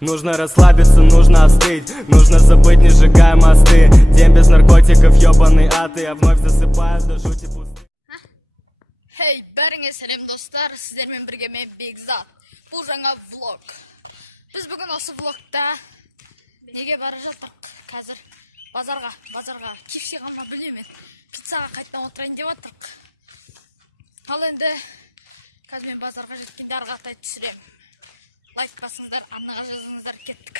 Нужно расслабиться, нужно остыть, нужно забыть, не сжигая мосты. День без наркотиков, ёбаный ад, и я вновь засыпаю до жути пусты. Hey, бәріңе сәлем достар, сіздермен бірге мен Бекзат. Бұл жаңа влог. Біз бүгін осы влогта неге бара жаттық? Қазір базарға кепсе қалма білемен. Пиццаға қайтадан отырайын деп отырық. Ал енді қазір мен базарға жеткенде ары қаратай түсіремін. Лайк басыңыздар, арнаға жазыңыздар, кеттік.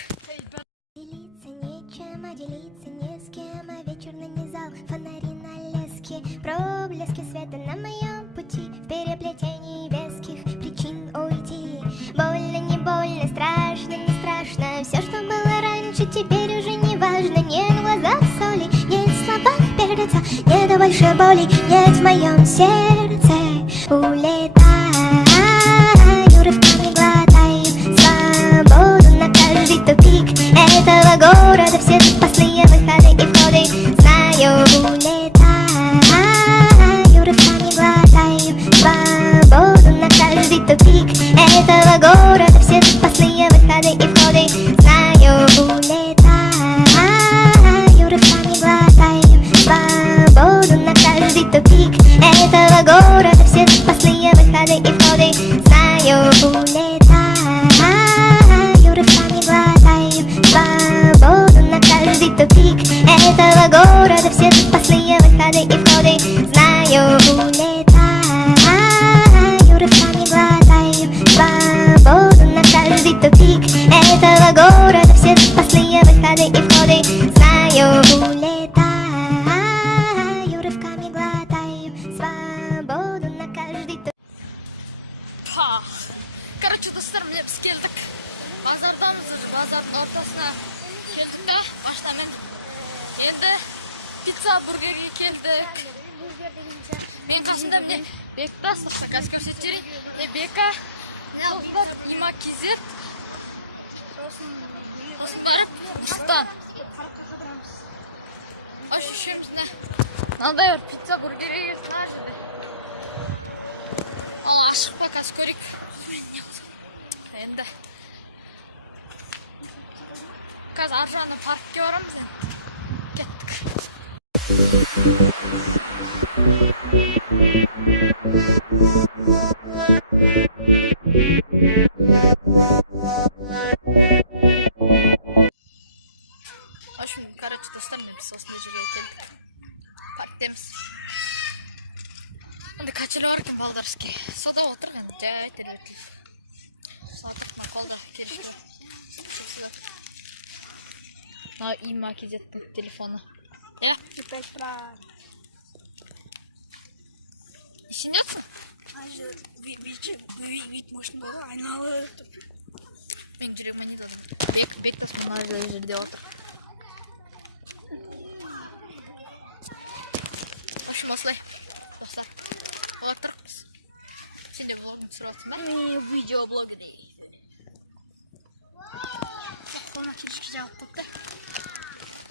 Делиться нечем, а делиться не с кем, а вечер нанизал фонари на леске. Проблески света на моем пути, в переплетении веских причин уйти. Больно, не больно, страшно, не страшно. Все, что было раньше, теперь уже не важно. Нет в глазах соли, нет в словах перца, нет больше боли, нет в моем сердце. Улетаю, рывками глотаю свободу на каждый тупик этого города. Все запасные выходы и входы знаю. Улетаю, рывками глотаю свободу на каждый тупик этого города. Все запасные выходы и входы знаю. Улетаю, рывками глотаю свободу на каждый тупик этого города. Все запасные выходы и входы знаю. Улетаю, рывками глотаю свободу на каждый тупик этого города. Все запасные выходы и входы знаю. Улетаю, рывками глотаю свободу на каждый тупик этого города. Все запасные выходы и входы знаю. Улетаю, рывками глотаю свободу на каждый тупик. Короче, достар, міне біз келдік. Базардамыз, базардың ортасына келдік та, машинамен. Енді пицца, бургерге келдік. Мен қасында міне Бекта, сыртта қазір көрсетіп жіберейін. Бека, Има Кизет. Сосын барып, Нұрсұлтан. Аш үшеуміз міне. Мынандай бір пицца, бургерге келдік. Ал ашық па, қазір көрейік. Енді қазір ар жағына паркке барамыз. Кеттік. Ашын, короче, достар, мен біз осындай жерге келдік. Парктеміз. Енді качелі бар екен балдар іске. Сода отыр мен, жай тербетіліп. Садыққа қолда керішіп. Мына Има Кизеттің телефоны. Опять правильно. Сен жатсың? Вид можно было, айналы. Мен жүрегіме не дадым. Бек тасым. Мына жерде отыр. Башым осылай. Достар. Отырықпыз. Сен де блогын түсіріп отырсың ба? Мен Видеоблог дейді. қолына келішке жауап қойыпты.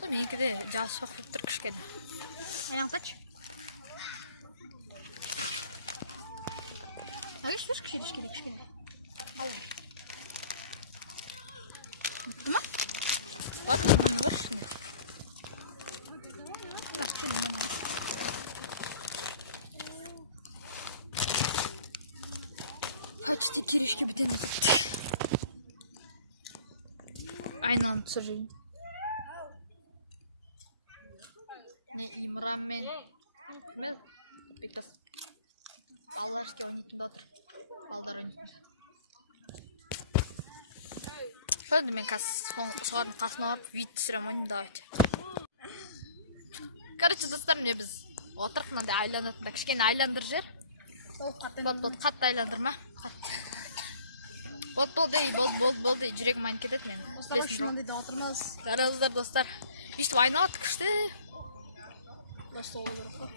Мен екіде жасып оқып тұр кішкен. Аян қач? Әліш біз келішке. Бітті ма? Келішке бітеді. Aynen түсірейін. İmranмен Бектас. Аллар ішке отып жатыр. Балдар ойнап. Шöyle мен қазір соғардың қасына барып вид түсірем ойын давайте. Короче, достар, міне біз отырық мынандай айланатта, кішкене айландыр жер. Қатты айландыр ма? Болды, жүрегім айнып кетеді мен. Достар, шынында да отырмыз. Қараңыздар, достар. Үстіп айналады күшті. Басты олы көріп қой.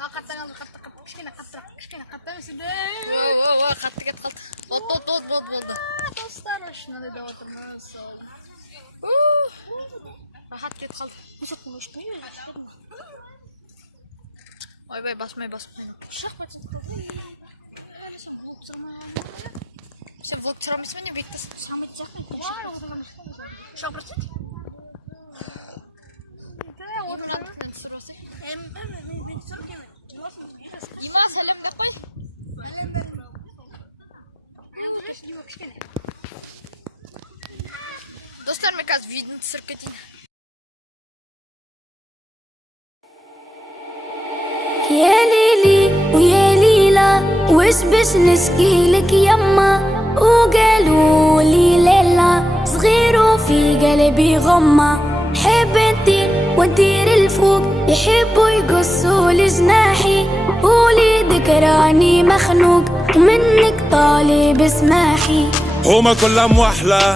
Қаттан кішкене қаттан өсілді. Қатты кет қалды. Болды. Достар, шынында да отырмыз. Рахат кет қалды. Мүшіқтің өшпейді. Ойбай, басмай. Шақпайды. Сен влог Тирамису не бектесің? Самый тяжелый. Вау, вот она мечта. Что, простите? Да, вот она. Ила сәлем деп қой. Достар, мен қазір видеоны түсіріп кетейін. يا ليلي ويا ليلى وش بش نشكيلك يما وقالوا لي ليلى صغير وفي قلبي غمة حب انتي وانتي الفوق يحبوا يقصوا لجناحي قولي ذكراني مخنوق ومنك طالب اسماحي هما كلها موحلة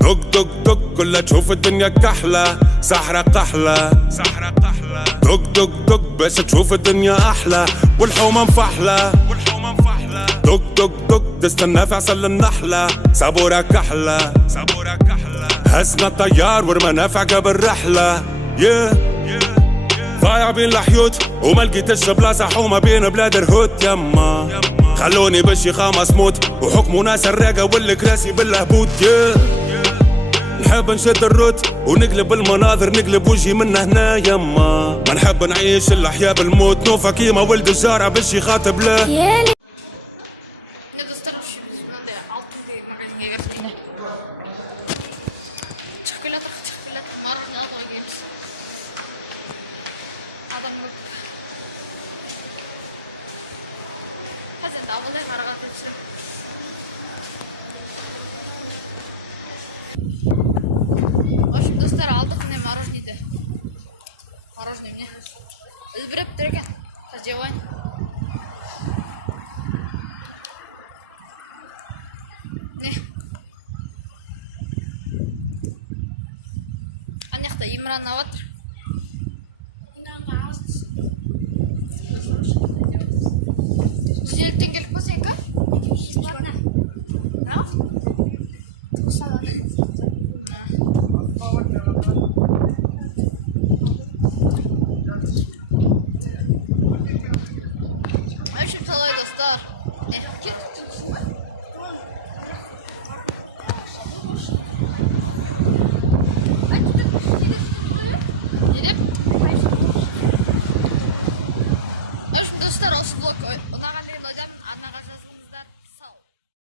دق دق دق كلها تشوف الدنيا كحلة سحرة قحلة دق دق دق باش تشوف الدنيا أحلى والحومة مفحلة دق دق دق تستنى في عسل النحلة صبورة كحلة هزنا الطيار ورمانا في عقب الرحلة ضايع بين الحيوت وما لقيتش بلاصة حومة بين بلاد الهوت يما خلوني بالشيخة مسموت وحكموا ناس الراقة والكراسي بالهبوط نحب نشد الروت ونقلب المناظر نقلب وجهي من هنا يما ما نحب نعيش الأحياء بالموت نوفا كيما ولد الجارع بالشيخة بلا يا ليلى Ne dostlar, şimdi mынандай алтын деген магазинге кірдік. Шығып келатық, мороженое алуға келеміз. Адам көп. Қазір енді ауылдай қараған жүрсек. В общем, достар, алдық міне мороженейді. Мороженое міне. Үлбіреп тұр екен. Қазір жеп алайын. Ана жақта Имран алып жатыр.